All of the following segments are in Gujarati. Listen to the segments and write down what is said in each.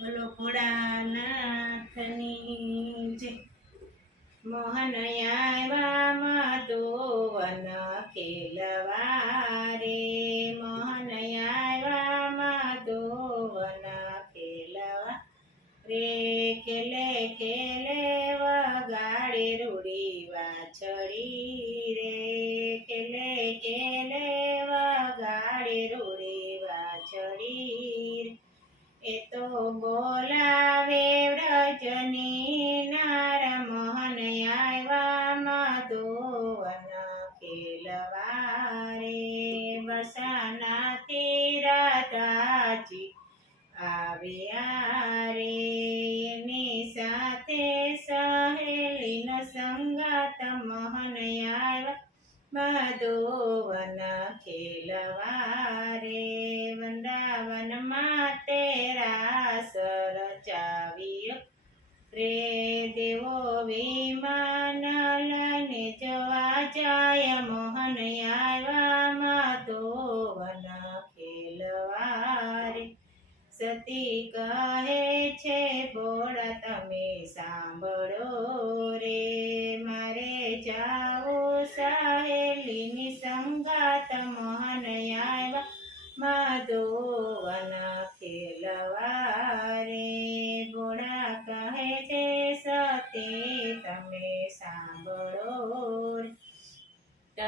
બોલો ભોળાનાથની જય મોહન આવ્યા મધુવન ખેલવા રે મોહન આવ્યા મધુવન ખેલવા રે ખેલે ખેલે વગાડે રૂડી વાછડી રે. ખેલે ખેલે એ તો બોલાવે વ્રજની નાર મોહન આવ્યા મધુવન ખેલવા રે વસાનાથી રાધાજી આવ્યા રે. એની સાથે સહેલીનો સંગાત મોહન આવ્યા મધુવન ખેલવા રે દેવો વિમાન લઈને જવા જાય, મોહન આવ્યા મધુવન ખેલવા રે સતી કહે છે ભોળા તમે સાંભળો રે. મારે જાઓ સહેલીની સંગાત, મોહન આવ્યા મધુવન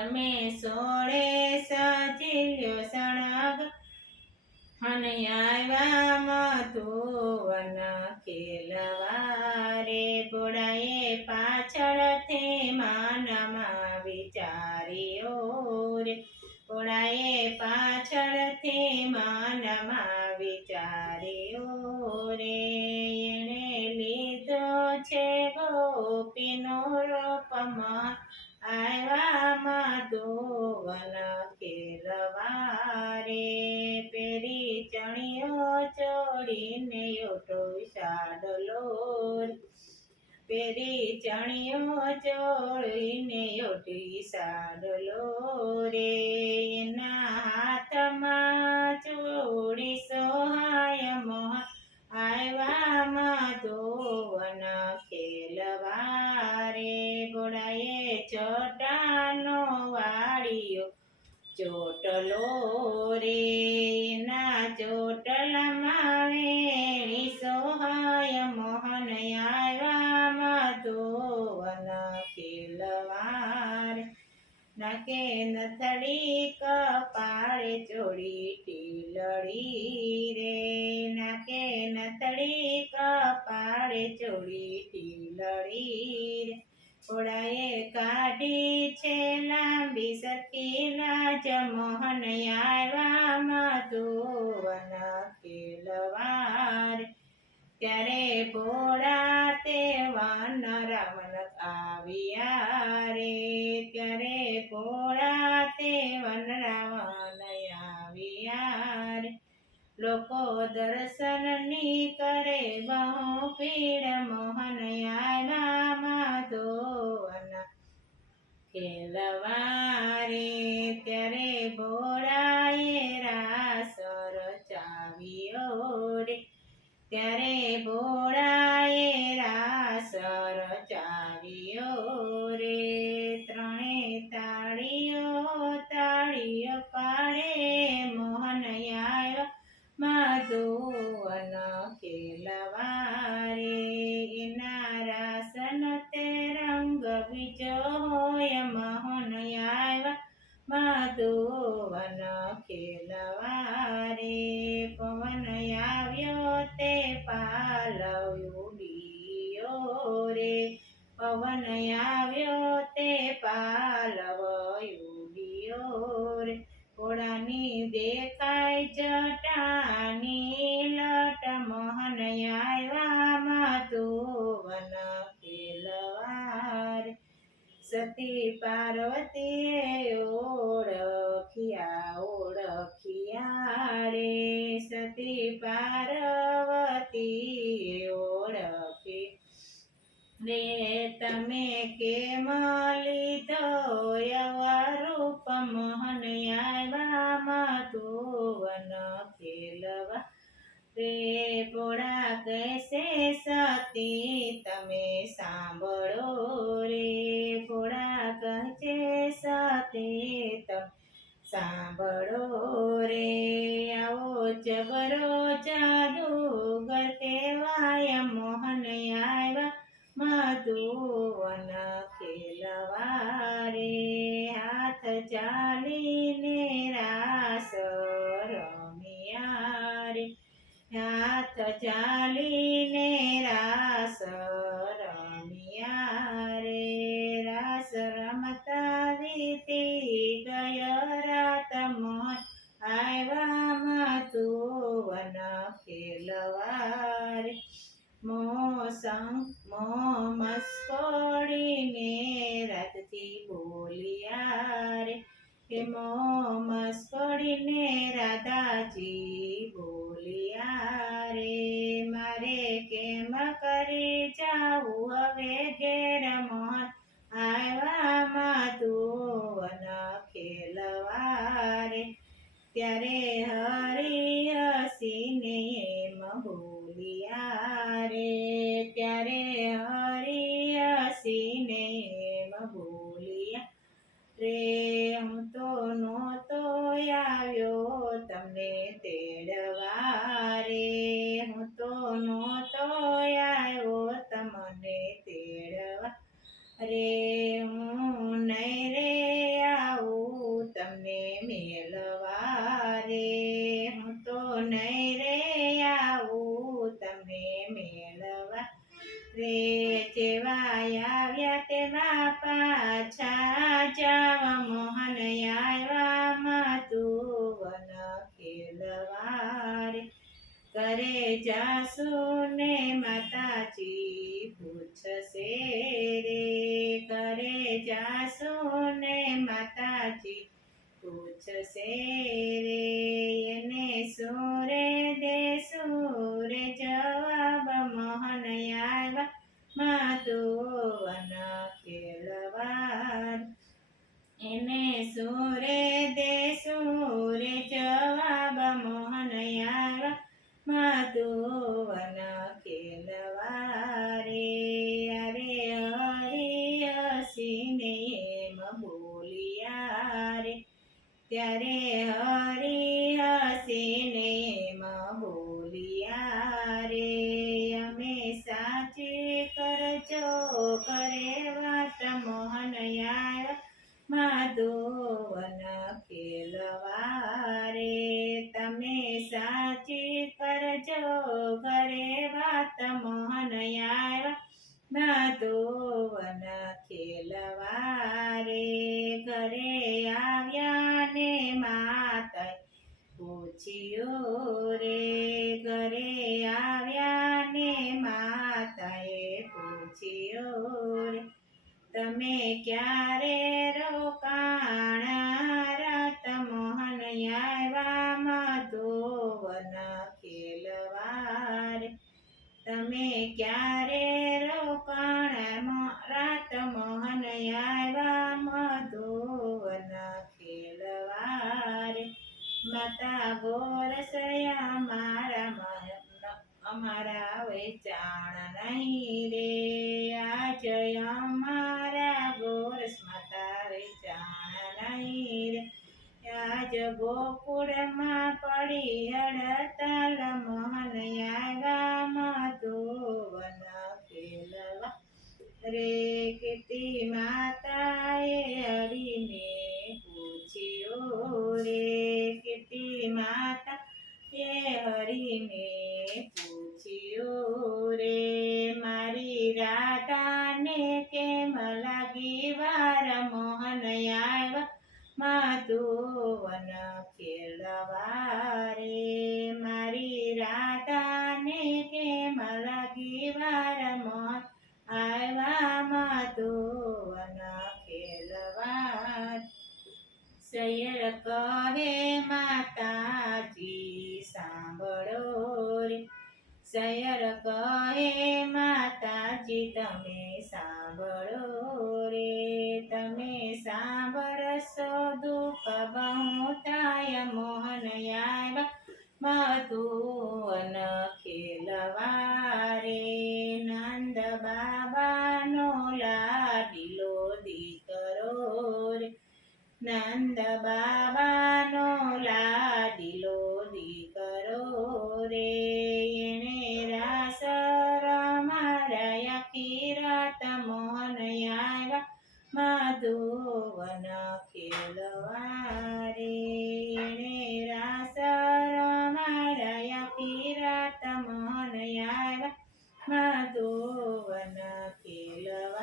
તમે સોળે સજિલ્યો સણગ અને આવ્યા મધુવન નથડી કપાળે ચોડી ટીલડી રે. નાકે નથડી કપાળે ચોડી ટીલડી રે. ઘોડાએ કાઢી છે લાંબી સરખી લાજ મોહન આવ્યા મધુવન ખેલવાર ત્યારે ભોળા તે વન રાવણ આવ્યા રે ત્યારે ભોળા તે વન આવ્યા રે લોકો દર્શનની કરે બહુ પીડ મોહન આવ્યા માધોવન. ખેલવા રે ત્યારે ભોળાએ રાસ રચાવ્યો રે. ત્યારે ભોળાએ પવન આવ્યો તે પાલવ્યો ડીયો રે. ઘોડાની દેખાય જટાની લટ મોહન આવ્યા મધુવન ખેલવા સતી પાર્વતીએ ઓળખ્યા ઓળખ્યા રે. સતી પાર્વતી રે તમે કેમ લીધો રૂપ મોહન આવ્યામાં તુવન ખેલવા રે પોળા કૈસે સતી દાદાજી બોલ. જાસો ને માતાજી પૂછશે રે, ઘરે જાસો ને માતાજી પૂછશે રે, એને સોરે દે, સોરે જવાબ મોહન આવ્યા, માધુવન કેળવાર એને સોરે see અમારા વેચાણ નહીં રે. આજે અમારા ગોરસ માતા વેચાણ નહીં રે. આજ ગોકુળમાં પડી હડતાલ મોહન આવ્યામાં ધોવન ખેલવા. રે કીર્તિ માતા તમે સાંભળો રે, તમે સાંભળશો દુઃખ બહુતાય, મોહન યાય મધુવન ખેલવારે નંદ બાબાનો લાડીલો દીકરો રે. નંદ બાબાનો લાડીલો દીકરો રે. ધોવન ખેલવા રે રાસ રમાડયા પીરા તમન યાર. મધોવન ખેલવા